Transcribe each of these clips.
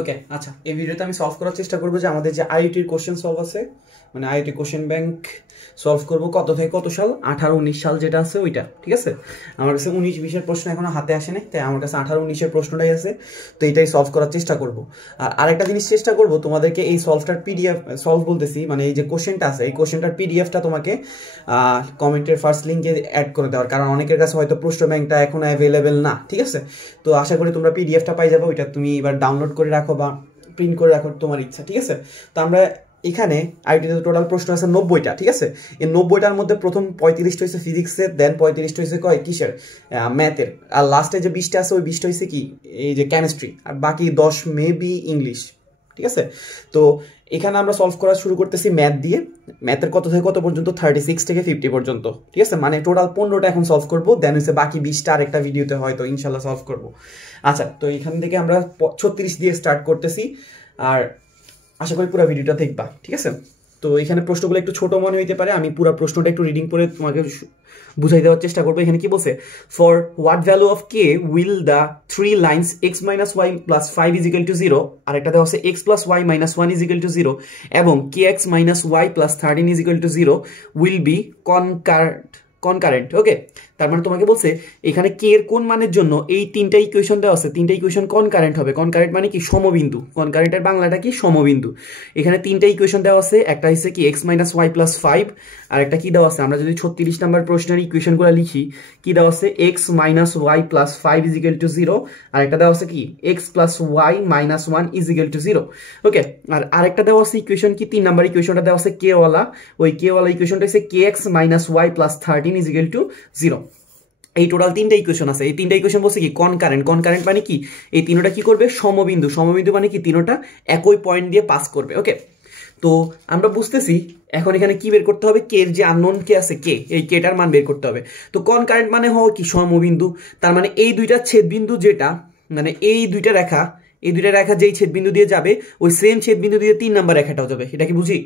ওকে আচ্ছা, এই ভিডিওতে আমি সলভ করার চেষ্টা করবো যে আমাদের যে আইআইটির কোশ্চেন সলভ আছে, মানে আইআইটি কোশ্চেন ব্যাংক সলভ করবো কত থেকে কত সাল, 18-19 সাল যেটা আছে ওইটা। ঠিক আছে, আমার কাছে 19-20-এর প্রশ্ন এখনো হাতে আসে নাই, তাই আমার কাছে 18-19-এর প্রশ্নটাই আছে, তো এইটাই সলভ করার চেষ্টা করবো। আর আরেকটা জিনিস চেষ্টা করবো তোমাদেরকে এই সলভটার পিডিএফ, সলভ বলতেছি মানে এই যে কোশ্চেনটা আছে এই কোশ্চেনটার পিডিএফটা তোমাকে কমেন্টের ফার্স্ট লিঙ্কে অ্যাড করে দেওয়ার, কারণ অনেকের কাছে হয়তো প্রশ্ন ব্যাংকটা এখনো অ্যাভেলেবেল না। ঠিক আছে, তো আশা করি তোমরা পিডিএফটা পাই যাবে, ওইটা তুমি এবার ডাউনলোড করে রাখো বা প্রিন্ট করে রাখো, তোমার ইচ্ছা। ঠিক আছে, তো আমরা এখানে আইটিতে টোটাল প্রশ্ন আছে 90টা। ঠিক আছে, এই 90টার মধ্যে প্রথম 35টা হয়েছে ফিজিক্সের, দেন 35টা হয়েছে কিসের, ম্যাথের, আর লাস্টে যে 20টা আছে ওই 20টা হয়েছে কি এই যে কেমিস্ট্রি, আর বাকি 10 মেবি ইংলিশ। ঠিক আছে, তো এখানে আমরা সলভ করা শুরু করতেছি ম্যাথ দিয়ে। ম্যাথের কত থেকে কত পর্যন্ত, 36 থেকে 50 পর্যন্ত। ঠিক আছে, মানে টোটাল 15টা এখন সলভ করবো, দেন হচ্ছে বাকি 20টা আরেকটা ভিডিওতে হয়তো ইনশাল্লাহ সলভ করবো। আচ্ছা, তো এখান থেকে আমরা 36 দিয়ে স্টার্ট করতেছি, আর আশা করি পুরো ভিডিওটা দেখবা। ঠিক আছে, তো এখানে প্রশ্নগুলো একটু ছোট মনে হইতে পারে, আমি পুরো প্রশ্নটা একটু রিডিং করে তোমাকে বুঝাই দেওয়ার চেষ্টা করবো। এখানে কি বলছে, for what value of k will the 3 lines x minus y plus 5 is equal to 0, আর একটা দেওয়া আছে x plus y minus 1 is equal to 0 এবং k x minus y plus 13 is equal to 0 will be concurrent. Okay, তার মানে তোমাকে বলছে এখানে কে এর কোন মানের জন্য এই তিনটা ইকুয়েশন দেওয়া আছে, তিনটা ইকুয়েশন কনকারেন্ট হবে। কনকারেন্ট মানে কি, সমবিন্দু। কনকারেন্টের বাংলাটা কি, সমবিন্দু। এখানে তিনটা ইকুয়েশন দেওয়া আছে, একটা হচ্ছে কি এক্স মাইনাস ওয়াই প্লাস 5, আর একটা কি দেওয়া আছে, আমরা যদি 36 নাম্বার প্রশ্নের ইকুয়েশনগুলো লিখি, কি দেওয়া আছে, x minus y plus 5 is equal to 0, আর একটা দেওয়া আছে কি x plus y minus 1 is equal to 0। Okay, আর আরেকটা দেওয়া আছে ইকুয়েশন কি, 3 নাম্বার ইকুয়েশনটা দেওয়া আছে কে ওয়ালা, ওই কে ওয়ালা ইকুয়েশনটা হচ্ছে k x minus y plus 13 is equal to 0। এই টোটাল তিনটা ইকুয়েশন আছে, এই তিনটা ইকুয়েশন বলছে কি কনকারেন্ট। কনকারেন্ট মানে কি, এই তিনটা কি করবে, সমবিন্দু। সমবিন্দু মানে কি, তিনটা একই পয়েন্ট দিয়ে পাস করবে। ওকে, তো আমরা বুঝতেছি এখন এখানে কি বের করতে হবে, কে এর যে আননোন কে আছে, কে, এই কেটার মান বের করতে হবে। তো কনকারেন্ট মানে হয় কি, সমবিন্দু। তার মানে এই দুইটা ছেদবিন্দু যেটা, মানে এই দুইটা রেখা, এই দুইটা রেখা যেই ছেদবিন্দু দিয়ে যাবে ওই সেম ছেদবিন্দু দিয়ে 3 নাম্বার রেখাটাও যাবে। এটা কি বুঝি,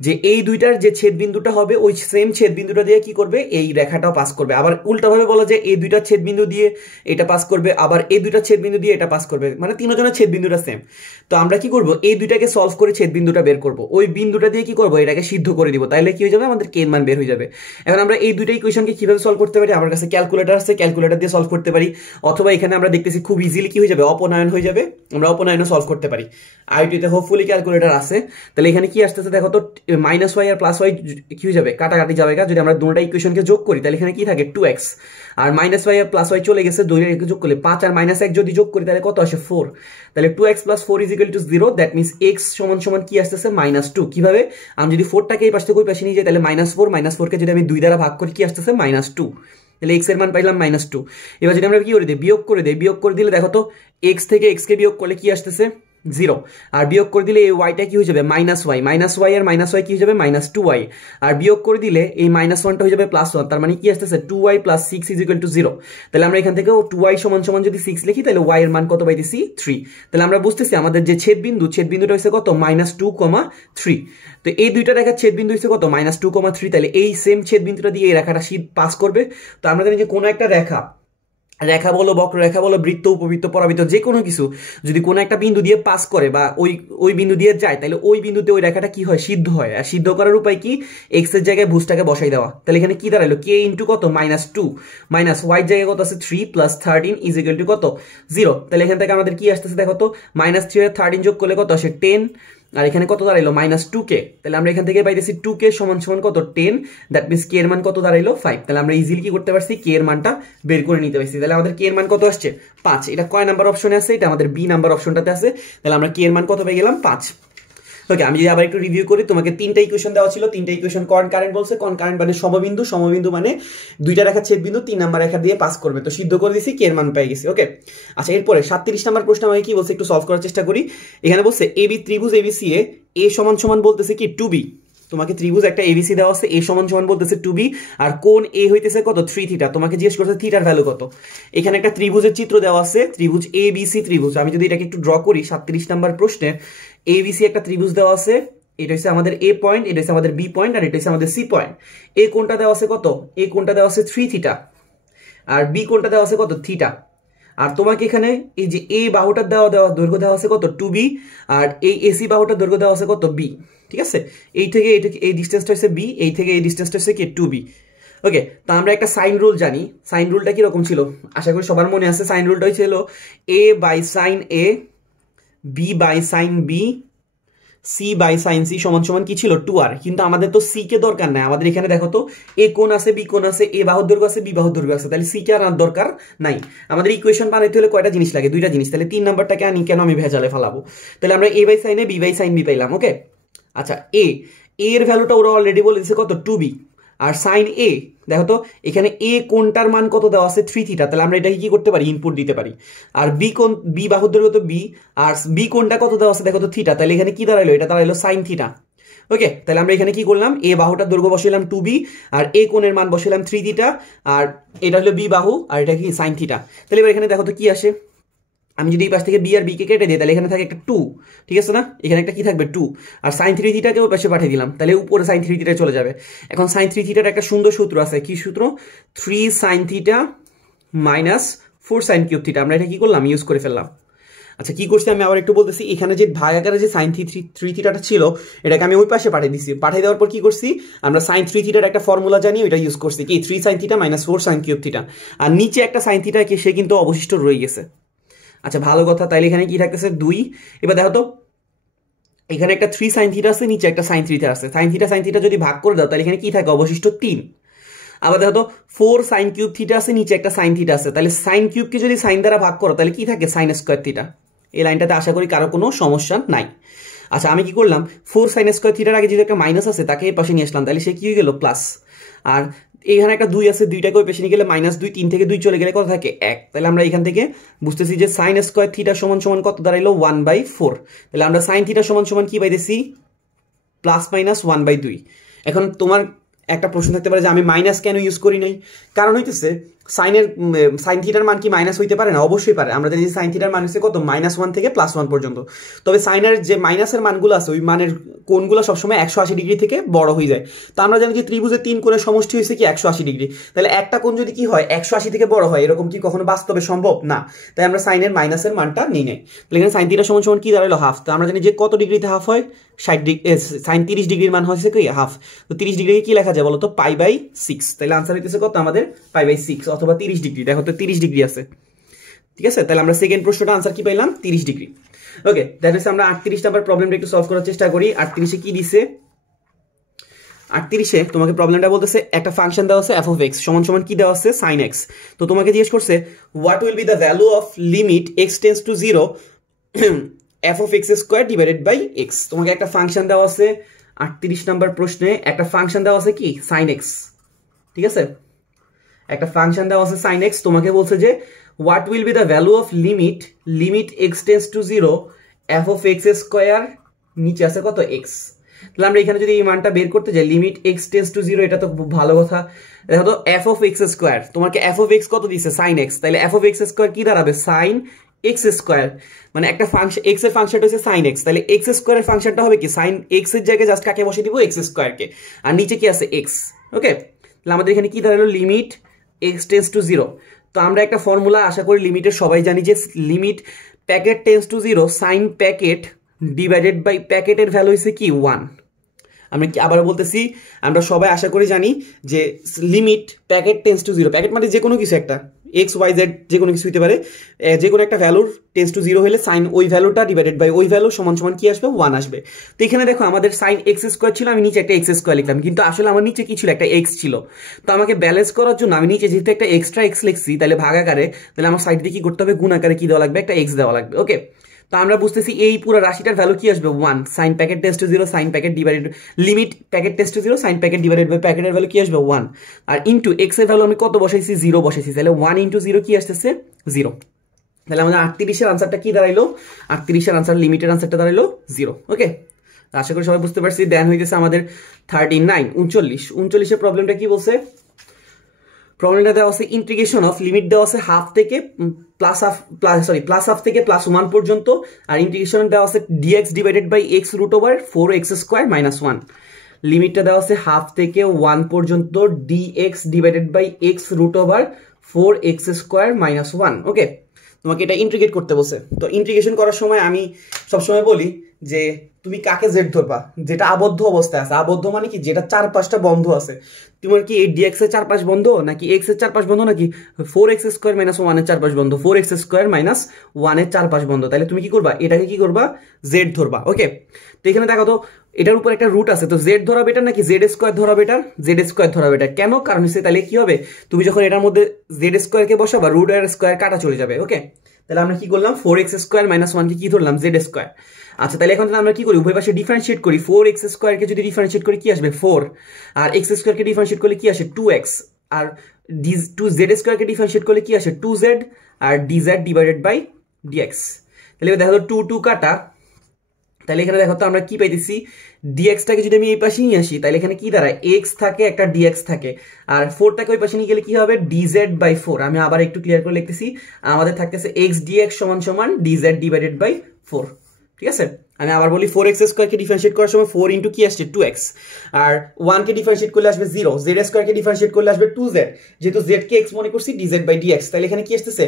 যে এই দুইটার যে ছেদবিন্দুটা হবে ওই সেম ছেদবিন্দুটা দিয়ে কি করবে, এই রেখাটাও পাস করবে। আবার উল্টাভাবে বলা যায় এই দুইটা ছেদবিন্দু দিয়ে এটা পাস করবে, আবার এই দুইটা ছেদবিন্দু দিয়ে এটা পাস করবে, মানে তিনজনের ছেদবিন্দুটা সেম। তো আমরা কি করব, এই দুইটাকে সলভ করে ছেদবিন্দুটা বের করব, ওই বিন্দুটা দিয়ে কি করব, এটাকে সিদ্ধ করে দিব, তাইলে কি হয়ে যাবে, আমাদের কে এর মান বের হয়ে যাবে। এখন আমরা এই দুইটা ইকুয়েশনকে কিভাবে সলভ করতে পারি, আমার কাছে ক্যালকুলেটর আছে, ক্যালকুলেটর দিয়ে সলভ করতে পারি, অথবা এখানে আমরা দেখতেছি খুব ইজিলি কি হয়ে যাবে, অপনয়ন হয়ে যাবে, আমরা অপনয়নও সলভ করতে পারি। আইটিতে হোপফুলি ক্যালকুলেটর আছে। তাহলে এখানে কি আসতেছে দেখো তো, মাইনাস ওয়াই আর প্লাস ওয়াই কি হয়ে যাবে, কাটাকাটি যাবে। যদি আমরা দুটো ইকুয়েশনকে যোগ করি তাহলে এখানে কি থাকে, 2x, আর মাইনাস ওয়াই আর প্লাস ওয়াই চলে গেছে, দুইটাকে যোগ করলে 5 আর মাইনাস 1 যদি যোগ করি তাহলে কত আসে, 4। তাহলে 2x plus 4 is equal to 0, that means x সমান সমান কি আসতেছে, -2। কিভাবে, আমি যদি 4টাকে এই পাশ থেকে ওই পাশে নিয়ে যাই তাহলে -4 কে যদি আমি 2 দ্বারা ভাগ করি কি আসতেছে, -2। তাহলে x এর মান পাইলাম -2। এবার যদি আমরা কি করে দিই, বিয়োগ করে দিই, বিয়োগ করে দিলে দেখো তো x থেকে x কে বিয়োগ করলে কি আসতেছে, 0, আর বিয়োগ করে দিলে এই ওয়াইটা কি হয়ে যাবে, -y, -y আর -y কি হয়ে যাবে, -2y, আর বিয়োগ করে দিলে এই -1টা হয়ে যাবে +1, তার মানে কি আসতেছে 2y + 6 ইজ ইকুয়াল টু 0। তাহলে আমরা এখান থেকে 2y সমান সমান যদি 6 লিখি তাহলে y এর মান কত পাইতেছি, 3। তাহলে আমরা বুঝতেছি আমাদের যে ছেদবিন্দুটা হচ্ছে কত, -2,3। তো এই দুইটা রেখার ছেদবিন্দু হচ্ছে কত, -2,3। তাহলে এই সেম ছেদবিন্দুটা দিয়ে এই রেখাটা পাস করবে। তো আমরা জানি যে কোনো একটা রেখা বলো, বক্ররেখা বলো, বৃত্ত, উপবৃত্ত, পরাবৃত্ত, যে কোনো কিছু যদি কোনো একটা বিন্দু দিয়ে পাস করে বা ওই বিন্দু দিয়ে যায় তাহলে ওই বিন্দুতে ওই রেখাটা কি হয়, সিদ্ধ হয়। আর সিদ্ধ করার উপায় কি, এক্স এর জায়গায় ভুজটাকে বসাই দেওয়া। তাহলে এখানে কি দাঁড়ালো, কে ইন্টু কত, -2 মাইনাস ওয়াই জায়গায় কত আছে, 3 + 13 ইজ ইকুয়াল টু কত, 0। তাহলে এখান থেকে আমাদের কি আসতেছে দেখো তো, -3 আর 13 যোগ করলে কত আসে, 10, আর এখানে কত দাঁড়াইলো, -2k। তাহলে আমরা এখান থেকে পাইতেছি 2k সমান সমান কত, 10, দ্যাট মিনস কে এর মান কত দাঁড়াইলো, 5। তাহলে আমরা ইজিলি কি করতে পারছি, কে এর মানটা বের করে নিতে পারছি। তাহলে আমাদের কে এর মান কত আসছে, 5। এটা কয় নাম্বার অপশনে আছে, এটা আমাদের বি নাম্বার অপশনটাতে আছে। তাহলে আমরা কে এর মান কত পেয়ে গেলাম, 5। ওকে, আমি যদি আবার একটু রিভিউ করি, তোমাকে তিনটা ইকুয়েশন দেওয়া ছিল, তিনটা ইকুয়েশন কনকারেন্ট বলছে। কনকারেন্ট মানে সমবিন্দু, সমবিন্দু মানে দুইটা রেখা ছেদবিন্দু 3 নাম্বার রেখা দিয়ে পাস করবে। তো সিদ্ধ করে দিছি, কে এর মান পেয়ে গেছি। ওকে, আচ্ছা, এরপরে 37 নাম্বার প্রশ্ন আমাকে কি বলছে একটু সলভ করার চেষ্টা করি। এখানে বলছে এবি ত্রিভুজ এবিসি এ সমান সমান বলতেছে কি 2b। তোমাকে ত্রিভুজ একটা এবিসি দেওয়া আছে, এ সমান সমান বলতেছে 2b, আর কোণ এ হইতেছে কত, 3 থিটা। তোমাকে জিজ্ঞেস করছে থিটার ভ্যালু কত। এখানে একটা ত্রিভুজের চিত্র দেওয়া আছে, ত্রিভুজ এবিসি ত্রিভুজ। আমি যদি এটাকে একটু ড্র করি, 37 নাম্বার প্রশ্নে এবিসি একটা ত্রিভুজ দেওয়া আছে, এটা হচ্ছে আমাদের এ পয়েন্ট, এটা হচ্ছে আমাদের বি পয়েন্ট, আর এটা হচ্ছে আমাদের সি পয়েন্ট। এ কোণটা দেওয়া আছে কত, এ কোণটা দেওয়া আছে 3 থিটা, আর বি কোণটা দেওয়া আছে কত, থিটা। আর তোমাকে এখানে এই যে এই বাহুটার দেওয়া দৈর্ঘ্য দেওয়া আছে কত 2b, আর এই এসি বাহুটার দৈর্ঘ্য দেওয়া আছে কত b, ঠিক আছে। এই থেকে এই ডিস্টেন্সটা হচ্ছে b, এই থেকে এই ডিস্টেন্সটা হচ্ছে কি 2b। ওকে, তো আমরা একটা সাইন রুল জানি। সাইন রুলটা কিরকম ছিল আশা করি সবার মনে আছে। সাইন রুলটা ছিল a by sine a, b by sine b, c by sine c সমান সমান কি ছিল 2r। কিন্তু আমাদের তো c কে দরকার নাই, আমাদের এখানে দেখো তো a কোণ আছে, b কোণ আছে, a বাহুর দৈর্ঘ্য আছে, b বাহুর দৈর্ঘ্য আছে, তাহলে c কে আর দরকার নাই। আমাদের ইকুয়েশন বানাইতে হলে কয়টা জিনিস লাগে? দুইটা জিনিস। তাহলে 3 নাম্বারটাকে আনি কেন আমি ভেজালে ফেলাবো? তাহলে আমরা a by sine a, b by sine b পাইলাম। ওকে, আচ্ছা a এর ভ্যালুটা ওরা অলরেডি বলে দিয়েছে কত 2b, আর সাইন a দেখো তো এখানে a কোণটার মান কত দেওয়া আছে 3 থিটা, তাহলে আমরা এটাকে কি করতে পারি? ইনপুট দিতে পারি। আর b কোণ, b বাহুর দৈর্ঘ্য তো b, আর b কোণটা কত দেওয়া আছে দেখো তো থিটা, তাহলে এখানে কি দাঁড়াইলো? এটা দাঁড়াইলো সাইন থিটা। ওকে, তাহলে আমরা এখানে কি করলাম? a বাহুটার দৈর্ঘ্য বসাইলাম 2b, আর a কোণের মান বসাইলাম 3 থিটা, আর এটা হলো b বাহু, আর এটা কি সাইন থিটা। তাহলে এবার এখানে দেখো তো কি আসে, আমি যদি এই পাশ থেকে বি আর বি কে কেটে দিই তাহলে এখানে থাকে একটা 2, ঠিক আছে না? এখানে একটা কি থাকবে 2, আর সাইন 3 থিটাকে ওই পাশে পাঠিয়ে দিলাম, তাহলে উপরে সাইন 3 থিটা চলে যাবে। এখন সাইন 3 থিটার একটা সুন্দর সূত্র আছে। কি সূত্র? 3 sine theta minus 4 sine cube theta. আমরা এটা কি করলাম? ইউজ করে ফেললাম। আচ্ছা, কি করছি আমি আবার একটু বলতেছি। এখানে যে ভাগ আকারে যে সাইন 3 থিটাটা ছিল এটাকে আমি ওই পাশে পাঠিয়ে দিছি। পাঠিয়ে দেওয়ার পর কি করছি? আমরা সাইন 3 থিটার একটা ফর্মুলা জানি, ওইটা ইউজ করছি। কি 3 sine theta minus 4 sine cube theta, আর নিচে একটা সাইন থিটা সে কিন্তু অবশিষ্ট রয়ে গেছে। আচ্ছা, ভালো কথা। তাইলে এখানে কি থাকতেছে 2। এবার দেখো তো এখানে একটা 3 সাইন থিটা আছে, নিচে একটা সাইন থিটা আছে। সাইন থিটা যদি ভাগ করে দাও তাহলে এখানে কি থাকে? অবশিষ্ট 3। আবার দেখো তো 4 সাইন কিউব থিটা আছে, নিচে একটা সাইন থিটা আছে, তাহলে সাইন কিউবকে যদি সাইন দ্বারা ভাগ করো তাহলে কি থাকে? Sine square theta. এই লাইনটাতে আশা করি কারো কোনো সমস্যা নাই। আচ্ছা, আমি কি করলাম? 4 সাইন স্কয়ার থিটার আগে যদি একটা মাইনাস আছে তাকে এই পাশে নিয়ে আসলাম, তাহলে সে কি হয়ে গেল? প্লাস। আর এখানে একটা 2 আছে, 2টাকে ওই পাশে নিয়ে গেলে -2, 3 থেকে 2 চলে গেলে কত থাকে? 1। তাহলে আমরা এখান থেকে বুঝতেছি যে সাইন স্কয়ার থিটা সমান সমান কত দাঁড়াইলো? 1/4। তাহলে আমরা সাইন থিটা সমান সমান কি পাইতেছি? Plus minus 1/2। এখন তোমার একটা প্রশ্ন থাকতে পারে যে আমি মাইনাস কেন ইউজ করি নাই? কারণ হইতেছে সাইন থিটার মান কি মাইনাস হইতে পারে না? অবশ্যই পারে। আমরা জানি সাইন থিটার মান হচ্ছে কত? -1 থেকে +1 পর্যন্ত। তবে সাইনের যে মাইনাসের মানগুলো আছে ওই মানের কোণগুলো সবসময় 180 ডিগ্রি থেকে বড় হয়ে যায়। তো আমরা জানি যে ত্রিভুজের 3 কোণের সমষ্টি হয়েছে কি 180 ডিগ্রি। তাহলে একটা কোণ যদি কি হয় 180 থেকে বড় হয়, এরকম কি কখনো বাস্তবে সম্ভব? না। তাই আমরা সাইনের মাইনাসের মানটা নিই নাই। তাহলে এখানে সাইন থিটা সমান সমান কি দাঁড়ালো? হাফ। তো আমরা জানি যে কত ডিগ্রিতে হাফ হয়? 60 ডিগ্রি। সাইন 30 ডিগ্রির মান হচ্ছে কি হাফ। তো 30 ডিগ্রিকে কি লেখা যায় বলো তো? π/6। তাহলে আনসার হইতেছে কত আমাদের? π/6 অথবা 30 ডিগ্রি। দেখো তো 30 ডিগ্রি আছে, ঠিক আছে। তাহলে আমরা সেকেন্ড প্রশ্নটা আনসার কি পাইলাম? 30 ডিগ্রি। ওকে, দ্যাট মিন্স আমরা 38 নাম্বার প্রবলেমটা একটু সলভ করার চেষ্টা করি। 38 এ কি দিছে? 38 এ তোমাকে প্রবলেমটা বলতেছে একটা ফাংশন দেওয়া আছে f of x সমান সমান কি দেওয়া আছে? sin x। তো তোমাকে জিজ্ঞেস করছে what will be the value of limit x tends to 0 f of x square divided by x। তোমাকে একটা ফাংশন দেওয়া আছে 38 নাম্বার প্রশ্নে, একটা ফাংশন দেওয়া আছে কি? sin x, ঠিক আছে। একটা ফাংশন দেওয়া আছে sin x। তোমাকে বলছে যে what will be the value of limit x tends to 0 f of x square, নিচে আছে কত? x। তাহলে আমরা এখানে যদি এই মানটা বের করতে যাই লিমিট x টেন্ডস টু 0, এটা তো খুব ভালো কথা। দেখো তো f of x স্কয়ার, তোমাকে f of x কত দিছে? sin x। তাহলে f of x স্কয়ার কি দাঁড়াবে? sin x square. মানে একটা ফাংশন x এর ফাংশনটা হচ্ছে sin x, তাহলে x স্কয়ারের ফাংশনটা হবে কি? sin x এর জায়গায় জাস্ট কাকে বসিয়ে দিব? x স্কয়ার কে। আর নিচে কি আছে? x। ওকে, তাহলে আমাদের এখানে কি দাঁড়ালো? Limit x tends to 0। তো আমরা একটা ফর্মুলা আশা করি লিমিটের সবাই জানি যে limit packet tends to 0 sin packet divided by প্যাকেটের ভ্যালু হচ্ছে কি? 1। আমি কি আবার বলতেছি, আমরা সবাই আশা করি জানি যে limit packet tends to 0, packet মানে যে কোনো কিছু একটা x y z যে কোনো কিছু হতে পারে, যে কোনো একটা ভ্যালুর টেন্ডস টু 0 হলে সাইন ওই ভ্যালুটা ডিভাইডেড বাই ওই ভ্যালু সমান সমান কি আসবে? 1 আসবে। তো এখানে দেখো আমাদের সাইন x স্কয়ার ছিল, আমি নিচে একটা x স্কয়ার লিখলাম, কিন্তু আসলে আমার নিচে কি ছিল? একটা x ছিল। তো আমাকে ব্যালেন্স করার জন্য আমি নিচে যেহেতু একটা এক্সট্রা x লিখছি, তাহলে ভাগাকারে, তাহলে আমার সাইড দিয়ে কি করতে হবে? গুণ আকারে কি দেওয়া লাগবে? একটা x দেওয়া লাগবে। ওকে, তো আমরা বুঝতেছি এই পুরো রাশিটার ভ্যালু কি আসবে? 1। Sine packet tends to 0 sine packet divided limit packet tends to 0 sine packet divided by প্যাকেটের ভ্যালু কি আসবে? 1। আর ইনটু x এর ভ্যালু আমি কত বসাইছি? 0 বসাইছি। তাহলে 1 ইনটু 0 কি আসতেছে? 0। তাহলে আমাদের 38 এর আনসারটা কি দাঁড়াইলো? 38 এর আনসার লিমিটের আনসারটা দাঁড়াইলো 0। ওকে, আশা করি সবাই বুঝতে পারছি। দেন হইতেছে আমাদের 39 39 এর প্রবলেমটা কি বলছে? প্রবলেমটা দেওয়া আছে ইন্টিগ্রেশন অফ লিমিট দেওয়া আছে হাফ থেকে প্লাস হাফ থেকে +1 পর্যন্ত, আর ইন্টিগ্রেশন দেওয়া আছে dx divided by x root over 4x square minus 1। লিমিটটা দেওয়া আছে হাফ থেকে 1 পর্যন্ত dx divided by x root over 4x square minus 1। Okay, তোমাকে এটা ইন্টিগ্রেট করতে বলছে। তো ইন্টিগ্রেশন করার সময় আমি সবসময় বলি যে তুমি কাকে জেড ধরবা, যেটা আবদ্ধ অবস্থায় আছে। আবদ্ধ মানে কি, যেটা 4-5টা বন্ধ আছে। তোমার কি এই ডিএক্স এর 4-5 বন্ধ, নাকি এক্স এর 4-5 বন্ধ, নাকি 4x² - 1 এর 4-5 বন্ধ, 4x² - 1 এর 4-5 বন্ধ। তাহলে তুমি কি করবা, এটাকে কি করবা, জেড ধরবা। ওকে, তো এখানে দেখো তো এটার উপর একটা রুট আছে, তো জেড ধরা বেটার নাকি জেড স্কোয়ার ধরা বেটার? জেড স্কোয়ার ধরা বেটার। কেন? কারণ হচ্ছে তাহলে কি হবে, তুমি যখন এটার মধ্যে জেড স্কোয়ারকে বসাবা, রুট আর স্কোয়ার কাটা চলে যাবে। ওকে, তাহলে আমরা কি করলাম, 4x² - 1 কে কি ধরলাম, জেড স্কোয়ার। আচ্ছা, তাহলে এখন আমরা কি করি, উভয় পাশে ডিফারেন্সিয়েট করি। 4x² কে যদি ডিফারেন্সিয়েট করে কি আসবে, 4, আর x² কে ডিফারেন্সিয়েট করলে কি আসে, 2x, আর z² কে ডিফারেন্সিয়েট করলে কি আসে, 2z, আর dz ডিভাইডেড বাই dx। তাহলে দেখো তো 2 2 কাটা, তাহলে এখানে দেখো তো আমরা কি পাইতেছি, ডিএক্সটাকে যদি আমি এই পাশে নিয়ে আসি, তাহলে এখানে কি দাঁড়ায়, এক্স থাকে, একটা ডিএক্স থাকে, আর 4টাকে ওই পাশে নিয়ে গেলে কি হবে, ডিজেড বাই 4। আমি আবার একটু ক্লিয়ার করে লিখতেছি, আমাদের থাকতেছে এক্স ডিএক্স সমান সমান ডিজেড ডিভাইডেড বাই 4। ঠিক আছে, আমি আবার বলি 4x² কে ডিফারেন্সিয়েট করার সময় 4 ইন্টু কি আসছে, 2x, আর 1 কে ডিফারেন্সিয়েট করলে আসবে 0, z² কে ডিফারেন্সিয়েট করলে আসবে 2z, যেহেতু z কে x মনে করছি, dz বাই dx। তাহলে এখানে কি আসতেছে,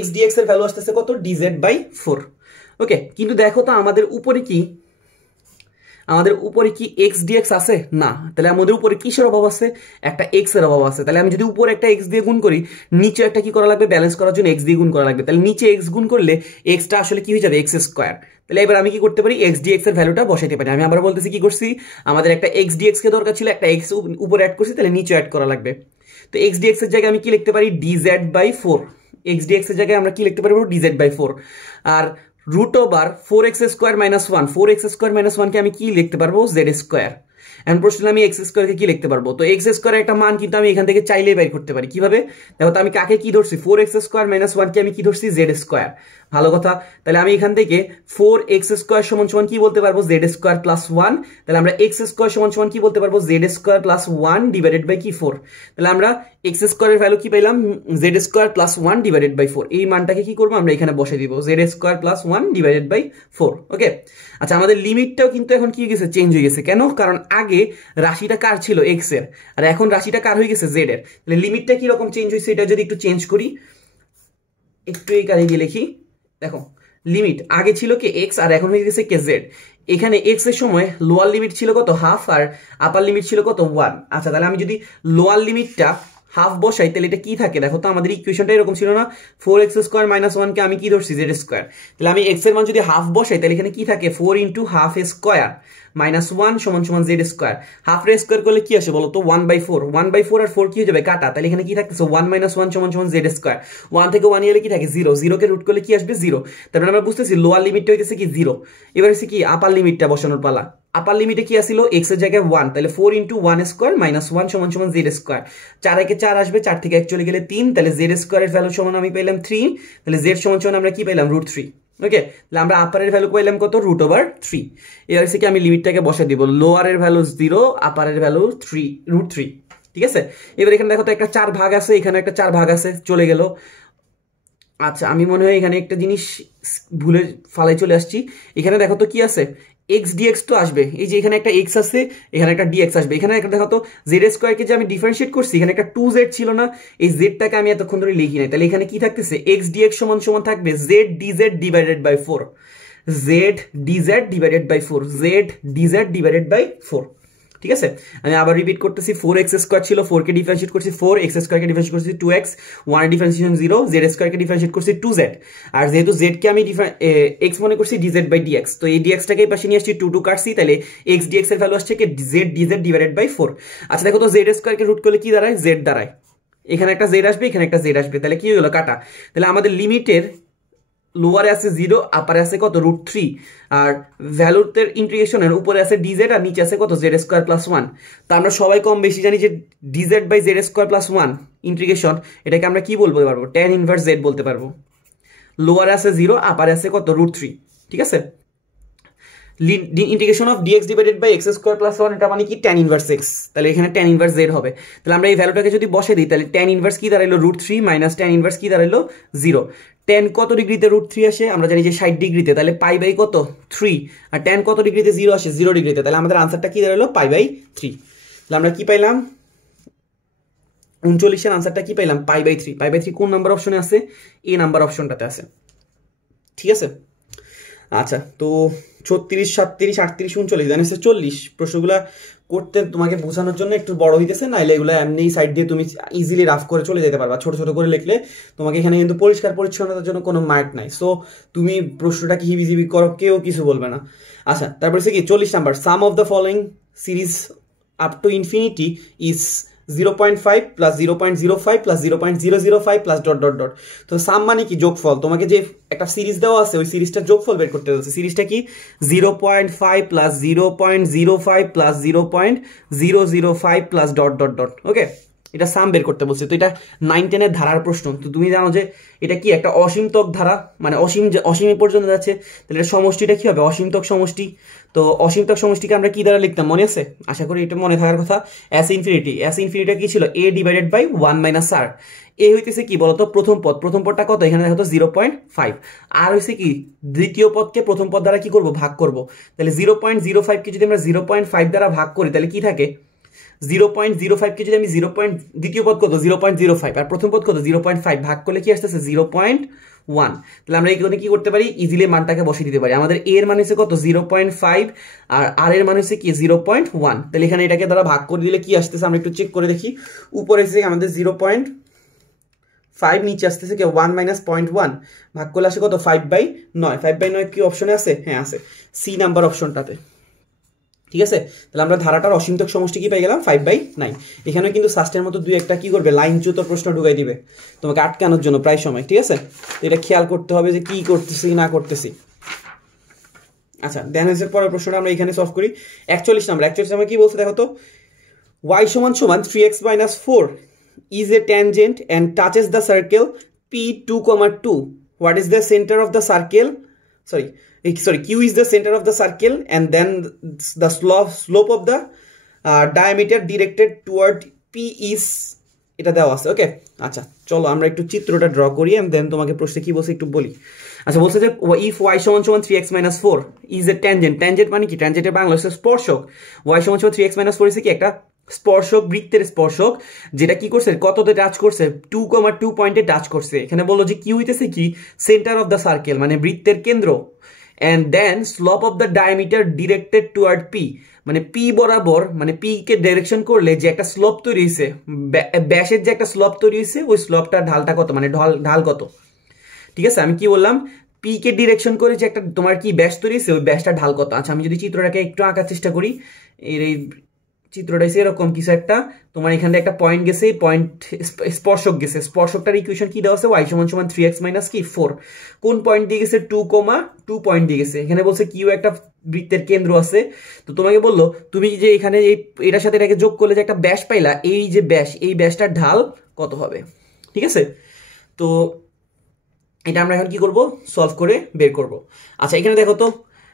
x dx এর ভ্যালু আসতেছে কত, dz বাই 4। ওকে, কিন্তু দেখো তো আমাদের উপরে কি x dx আছে না, তাহলে আমাদের উপরে কিসের অভাব আছে, একটা x এর অভাব আছে। তাহলে আমি যদি উপরে একটা x দিয়ে গুণ করি, নিচে একটা কি করা লাগবে, ব্যালেন্স করার জন্য x দিয়ে গুণ করা লাগবে। তাহলে নিচে x গুণ করলে x টা আসলে কি হয়ে যাবে, x স্কয়ার। তাহলে এবার আমি কি করতে পারি, x dx এর ভ্যালুটা বসাইতে পারি। আমি আবার বলতেছি কি করছি, আমাদের একটা x dx কে দরকার ছিল, একটা x উপরে অ্যাড করছি, তাহলে নিচে অ্যাড করা লাগবে। তো x dx এর জায়গায় আমি কি লিখতে পারি, dz বাই 4। x dx এর জায়গায় আমরা কি লিখতে পারবো, dz বাই 4। আর রুট ওভার 4x² - 1, 4x² - 1 কে আমি কি লিখতে পারবো, জেড স্কোয়ার। এখন প্রশ্ন, আমি x স্কোয়ারকে কি লিখতে পারবো, তো x স্কোয়ারের একটা মান কিন্তু আমি এখান থেকে চাইলেই বের করতে পারি। কিভাবে, দেখো তো আমি কাকে কি ধরছি, 4x² - 1 কে আমি কি ধরছি, জেড স্কোয়ার। ভালো কথা, তাহলে আমি এখান থেকে 4x² সমান সমান কি বলতে পারবো, জেড স্কোয়ার প্লাস 1। তাহলে আমরা x স্কোয়ার সমান সমান কি বলতে পারবো, z square plus 1 divided by কি 4। তাহলে আমরা x স্কোয়ারের ভ্যালু কি পেলাম, z square plus 1 divided by 4। এই মানটাকে কি করবো, আমরা এখানে বসে দিব, z square plus 1 divided by 4। Okay, আচ্ছা, আমাদের লিমিটটাও কিন্তু এখন কি হয়ে গেছে, চেঞ্জ হয়ে গেছে। কেন? কারণ আগে রাশিটা কার ছিল, x এর, আর এখন রাশিটা কার হয়ে গেছে, z এর। তাহলে লিমিটটা কি রকম চেঞ্জ হয়েছে, এটা যদি একটু চেঞ্জ করি, একটু এই কাজে গিয়ে লিখি, দেখো লিমিট আগে ছিল কি x, আর এখন হয়ে গেছে কে z। এখানে x এর সময় লোয়ার লিমিট ছিল কত, হাফ, আর আপার লিমিট ছিল কত, 1। আচ্ছা, তাহলে আমি যদি লোয়ার লিমিটটা হাফ বসাই, তাহলে এটা কি থাকে, দেখো তো আমাদের ইকুয়েশনটা এরকম ছিল না, 4x² - 1 কে আমি কি ধরছি, জেড স্কোয়ার। তাহলে আমি x এর মান যদি হাফ বসাই, তাহলে এখানে কি থাকে, 4 ইন্টু হাফ স্কোয়ার -1 সমান সমান জেড স্কোয়ার। হাফ রে স্কোয়ার করলে কি আসে বলো তো, 1/4। 1/4 আর 4 কি হয়ে যাবে, কাটা। তাহলে এখানে কি থাকতেছে, 1 - 1 সমান সমান জেড স্কোয়ার। 1 থেকে 1 গেলে কি থাকে, 0। 0 কে রুট করলে কি আসবে, 0। তারপরে আমরা বুঝতেছি লোয়ার লিমিটটা হইতেছে কি 0। এবার হচ্ছে কি আপার লিমিটটা বসানোর পালা। আপার লিমিটে কি আসছিল, x এর জায়গায় 1, তাহলে 4 ইন্টু 1² -1 সমান সমান জেড স্কোয়ার। 4 একে 4 আসবে, 4 থেকে 1 চলে গেলে 3, তাহলে জেড স্কোয়ারের ভ্যালু সমান আমি পেলাম 3। তাহলে জেড সমান সমান আমরা কি পেলাম, √3। ওকে, তাহলে আমরা আপারের ভ্যালু পাইলাম কত, √3। এবার হচ্ছে কি আমি লিমিটটাকে বসে দিব, লোয়ারের ভ্যালু 0, আপারের ভ্যালু 3, √3। ঠিক আছে, এবার এখানে দেখো তো একটা 4 ভাগ আছে, এখানে একটা 4 ভাগ আছে, চলে গেল। আচ্ছা, আমি মনে হয় এখানে একটা জিনিস ভুলে ফালাই চলে আসছি। এখানে দেখো তো কি আছে, x dx তো আসবে, এই যে এখানে একটা x আছে, এখানে একটা dx আসবে। এখানে একটা দেখো তো জেড স্কোয়ারকে যে আমি ডিফারেন্সিয়েট করছি, এখানে একটা 2z ছিল না, এই জেডটাকে আমি এতক্ষণ ধরে লিখি নাই। তাহলে এখানে কি থাকতেছে, x dx সমান সমান থাকবে z dz divided by 4, z dz divided by 4, z dz divided by 4। ঠিক আছে, আমি আবার রিপিট করতেছি, 4x² ছিল, 4 কে ডিফারেন্সিয়েট করছি 4, x² কে ডিফারেন্সিয়েট করছি 2x, 1 এর ডিফারেন্সিয়েশন 0, z² কে ডিফারেন্সিয়েট করছি 2z, আর যেহেতু z কে আমি x মনে করছি dz বাই dx, তো এই dx টাকে এই পাশে নিয়ে আসছি, 2 2 কাটছি, তাহলে x dx এর ভ্যালু আসছে কি z dz ডিভাইডেড বাই 4। আচ্ছা, দেখো তো z² কে রুট করলে কি দাঁড়ায়, z দাঁড়ায়। এখানে একটা z আসবে, এখানে একটা z আসবে, তাহলে কি হলো, কাটা। তাহলে আমাদের লিমিটের লোয়ারে আছে 0, আপারে আছে কত, √3, আর ভ্যালুতে ইন্টিগ্রেশনের উপরে আছে dz, আর নিচে আছে কত, z² প্লাস 1। তো আমরা সবাই কম বেশি জানি যে dz by z² plus 1 integration, এটাকে আমরা কি বলতে পারবো, tan ইনভার্স z বলতে পারবো। লোয়ারে আছে 0, আপারে আছে কত, √3। ঠিক আছে, integration of dx divided by x² plus 1, এটা মানে কি, tan ইনভার্স x। তাহলে এখানে tan ইনভার্স z হবে। তাহলে আমরা এই ভ্যালুটাকে যদি বসে দিই, তাহলে tan ইনভার্স কি দাঁড়াইলো, √3 মাইনাস tan ইনভার্স কি দাঁড়াইলো, 0। tan কত ডিগ্রিতে √3 আসে, আমরা জানি যে 60 ডিগ্রিতে, তাহলে পাই বাই কত, 3। আর tan কত ডিগ্রিতে 0 আসে, 0 ডিগ্রিতে, তাহলে আমাদের আনসারটা কি দাঁড়ালো, পাই বাই 3। তাহলে আমরা কি পাইলাম, 39-এর আনসারটা কি পাইলাম, π/3। π/3 কোন নাম্বার অপশনে আছে, এ নাম্বার অপশনটাতে আছে, ঠিক আছে। আচ্ছা, তো 36, 37, 38, 39 জানিস 40 প্রশ্নগুলা করতে তোমাকে বোঝানোর জন্য একটু বড় হইতেছে, নাইলে এগুলো এমনি সাইড দিয়ে তুমি ইজিলি রাফ করে চলে যেতে পারবা। ছোট ছোট করে লিখলে তোমাকে এখানে কিন্তু পরিষ্কার পরিচ্ছন্নতার জন্য কোনো মার্ক নাই। সো তুমি প্রশ্নটাকে হিবিজিবি করো, কেউ কিছু বলবে না। আচ্ছা, তারপরে কি 40 number, some of the following series up to infinity is 0.5 plus 0.05 plus 0.005 plus dot dot dot. তো সাম মানে কি, যোগফল। তোমাকে যে একটা সিরিজ দেওয়া আছে ওই সিরিজটা যোগফল বের করতে হচ্ছে। সিরিজটা কি 0.5 plus 0.05 plus 0.005 plus dot dot dot. Okay, এটা সাম বের করতে বলছে। তো এটা 9-10 ধারার প্রশ্ন। তো তুমি জানো যে এটা কি একটা অসীমতক ধারা, মানে অসীম পর্যন্ত যাচ্ছে, তাহলে এটা সমষ্টিটা কি হবে, অসীমতক সমষ্টি। তো অসীমতক সমষ্টিকে আমরা কি দ্বারা লিখতাম, মনে আছে? আশা করি এটা মনে থাকার কথা। এস ইনফিনিটি কি ছিল, a divided by 1 minus r। এ হইতেছে কি বলতো, প্রথম পদটা কত, এখানে দেখো তো 0.5। আর হইছে কি দ্বিতীয় পদকে প্রথম পদ দ্বারা কি করব, ভাগ করব। তাহলে 0.05 কে যদি আমরা 0.5 দ্বারা ভাগ করি তাহলে কি থাকে, 0.05 কে যদি আমি দ্বিতীয় পদ কত 0.05 আর প্রথম পদ কত 0.5 ভাগ করলে কি আসতেছে 0.1। তাহলে আমরা এখানে কি করতে পারি, ইজিলি মানটাকে বসিয়ে দিতে পারি। আমাদের a এর মান হচ্ছে কত 0.5 আর r এর মান হচ্ছে কি 0.1। তাহলে এখানে এটাকে দ্বারা ভাগ করে দিলে কি আসতেছে, আমরা একটু চেক করে দেখি। উপরে এসে আমাদের 0.5, নিচে আসতেছে কি 1 মাইনাস 0.1, ভাগ করলে আসে কত 5/9। 5/9 কি অপশনে আছে, হ্যাঁ আছে, সি নাম্বার অপশনটাতে, ঠিক আছে। তাহলে আমরা ধারাটার অসীমতক সমষ্টি কি পেয়ে গেলাম, 5/9। এখানে কিন্তু সাস্টের মতো দুই একটা কি করবে, লাইনচ্যুত প্রশ্ন ঢুকাই দিবে তোমাকে আটকানোর জন্য প্রায় সময়, ঠিক আছে। তো এটা খেয়াল করতে হবে যে কি করতেছি না করতেছি। আচ্ছা, দেন এর পরের প্রশ্নটা আমরা এখানে সলভ করি। 41 নাম্বার কি বলছে দেখো তো, y = 3x - 4 is a tangent and touches the circle P2, what is the center of the circle, sorry, Q is the center of the circle and then the slope of the diameter directed toward P is, এটা দেওয়া আছে। ওকে, আচ্ছা চলো আমরা একটু চিত্রটা draw করি and then তোমাকে প্রশ্নে কি বলছে একটু বলি। আচ্ছা, বলছে যে if y = 3x - 4 is a tangent মানে কি, ট্যানজেন্টের বাংলা হচ্ছে স্পর্শক। y = 3x - 4 হচ্ছে কি একটা স্পর্শক, বৃত্তের স্পর্শক, যেটা কি করছে, কততে টাচ করছে, 2,2 পয়েন্টে টাচ করছে। এখানে বললো যে কি হইতেছে কি, সেন্টার অফ দ্য সার্কেল মানে বৃত্তের কেন্দ্র, and then slope of the diameter directed toward P, মানে P বরাবর, মানে P কে ডাইরেকশন করলে যে একটা স্লোপ তৈরি হয়েছে, ব্যাসের যে একটা স্লোপ তৈরি হয়েছে, ওই স্লোপটার ঢালটা কত, মানে ঢাল কত, ঠিক আছে। আমি কি বললাম, P কে ডিরেকশন করে যে একটা তোমার কি ব্যাস তৈরি হয়েছে, ওই ব্যাসটার ঢাল কত। আচ্ছা, আমি যদি চিত্রটাকে একটু আঁকার চেষ্টা করি, এই চিত্রটা হচ্ছে এরকম কিছু একটা, তোমার এখানে একটা পয়েন্ট গেছে, এই পয়েন্ট স্পর্শক গেছে, স্পর্শকটার ইকুয়েশন কি দেওয়া আছে, y = 3x - 4, কোন পয়েন্ট দিয়ে গেছে, 2,2 পয়েন্ট দিয়ে গেছে। এখানে বলছে কিউ একটা বৃত্তের কেন্দ্র আছে। তো তোমাকে বললো তুমি যে এখানে এটার সাথে এটাকে যোগ করলে যে একটা ব্যাস পাইলা, এই যে ব্যাস, এই ব্যাসটার ঢাল কত হবে, ঠিক আছে। তো এটা আমরা এখন কি করব, সলভ করে বের করব। আচ্ছা, এখানে দেখো তো,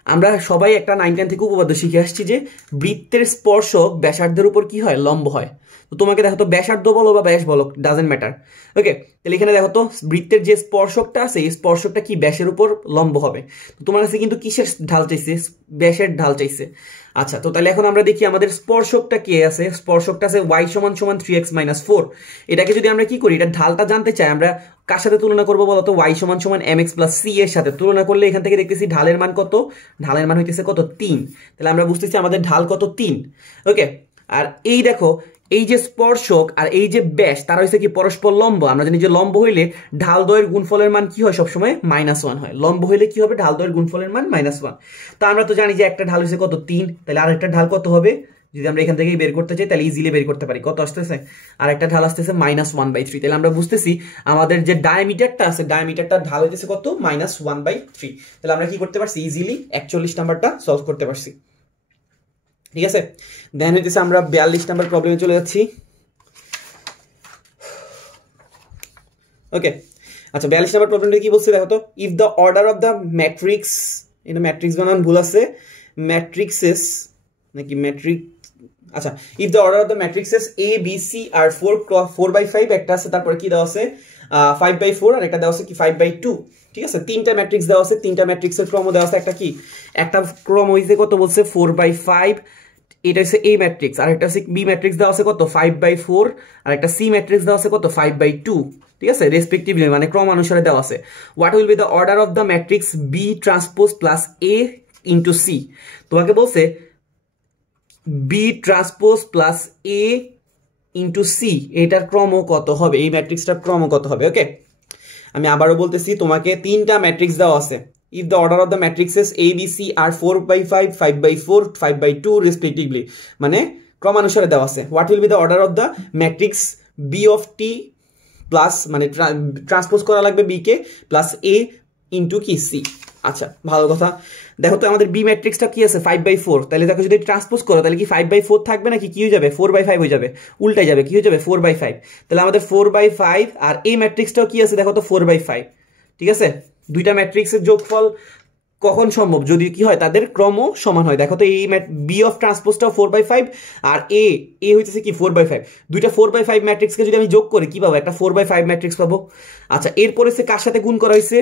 আমরা সবাই একটা 9-10 থেকে উপপাদ্য শিখে আসছি যে বৃত্তের স্পর্শক ব্যাসার্ধের উপর কি হয়, লম্ব হয়। তো তোমাকে দেখো তো, ব্যাসার্ধ বলো বা ব্যাস বলো, ডাজেন্ট ম্যাটার। ওকে, তাহলে এখানে দেখো তো, বৃত্তের যে স্পর্শকটা আছে, এই স্পর্শকটা কি ব্যাসের উপর লম্ব হবে। তো তোমার কাছে কিন্তু কিসের ঢাল চাইছে, ব্যাসের ঢাল চাইছে। আচ্ছা, তো তাহলে এখন আমরা দেখি আমাদের স্পর্শকটা কি আছে, স্পর্শকটা আছে y = 3x - 4। এটাকে যদি আমরা কি করি, এটা ঢালটা জানতে চাই, আমরা কার সাথে তুলনা করবো বলতো, y = mx + c এর সাথে তুলনা করলে এখান থেকে দেখতেছি ঢালের মান কত, ঢালের মান হইতেছে কত, 3। তাহলে আমরা বুঝতেছি আমাদের ঢাল কত, 3। ওকে, আর এই দেখো, এই যে স্পর্শক আর এই যে ব্যাস, তারা হচ্ছে কি পরস্পর লম্ব। আমরা জানি যে লম্ব হইলে ঢাল দ্বয়ের গুণফলের মান কি হয়, সবসময় -1 হয়। লম্ব হইলে কি হবে, ঢাল দ্বয়ের গুণফলের মান -1। তো আমরা তো জানি যে একটা ঢাল হচ্ছে কত, 3, তাহলে আরেকটা ঢাল কত হবে, যদি আমরা এখান থেকে বের করতে চাই তাহলে ইজিলি বের করতে পারি। কত আসতেছে, আর একটা ঢাল আসতেছে -1/3। তাহলে আমরা বুঝতেছি আমাদের যে ডায়ামিটারটা আছে, ডায়ামিটারটা ঢাল হইতেছে কত, -1/3। তাহলে আমরা কি করতে পারছি, ইজিলি 41 নাম্বারটা সলভ করতে পারছি, ঠিক আছে। দেন হইতেছে আমরা 42 নাম্বার প্রবলেমে চলে যাচ্ছি। ওকে, আচ্ছা 42 নাম্বার প্রবলেমটা কি বলছে দেখো তো, if the order of the matrix, এটা ম্যাট্রিক্স বানান ভুল আছে, ম্যাট্রিক্সেস নাকি ম্যাট্রিক্স, আচ্ছা, if the order of the matrices A B C আর 4/5 একটা আছে, তারপরে কি দেওয়া আছে 5/4 আর একটা দেওয়া আছে কি 5/2, ঠিক আছে। তিনটা ম্যাট্রিক্স দেওয়া আছে, তিনটা ম্যাট্রিক্সের ক্রম দেওয়া আছে, একটা কি, একটা ক্রম হইছে কত বলছে 4/5, এটা হচ্ছে A ম্যাট্রিক্স, আর একটা হচ্ছে B ম্যাট্রিক্স দেওয়া আছে কত 5/4, আর একটা C ম্যাট্রিক্স দেওয়া আছে কত 5/2, ঠিক আছে, রেসপেক্টিভলি মানে ক্রমানুসারে দেওয়া আছে। What will be the order of the matrix B transpose plus A into C। তোমাকে বলছে B transpose plus A into C, এটার ক্রম কত হবে, এই ম্যাট্রিক্সটার ক্রম কত হবে। ওকে, আমি আবারও বলতেছি, তোমাকে তিনটা ম্যাট্রিক্স দেওয়া আছে। If the order of the matrices A, B, C are 4/5, 5/4, 5/2 respectively, মানে ক্রমানুসারে দেওয়া আছে। What will be the order of the matrix B of T plus মানে ট্রান্সপোজ করা লাগবে B k plus A into কি C। আচ্ছা, ভালো কথা। দেখো তো আমাদের B ম্যাট্রিক্সটা কি আছে 5/4, তাহলে দেখো যদি ট্রান্সপোজ করো তাহলে কি 5/4 থাকবে নাকি কি হয়ে যাবে 4/5 হয়ে যাবে, উল্টাই যাবে, কি হয়ে যাবে 4/5। তাহলে আমাদের 4/5 আর এই ম্যাট্রিক্সটাও কি আছে দেখো তো 4/5, ঠিক আছে। দুইটা ম্যাট্রিক্সের যোগফল কখন সম্ভব, যদি কি হয় তাদের ক্রম সমান হয়। দেখো তো এই বি অফ ট্রান্সপোজটাও 4/5 আর এ হইতেছে কি 4/5, দুইটা 4/5 ম্যাট্রিক্সকে যদি আমি যোগ করি কি পাবো, একটা 4/5 ম্যাট্রিক্স পাবো। আচ্ছা, এরপরে সে কার সাথে গুণ করা হয়েছে,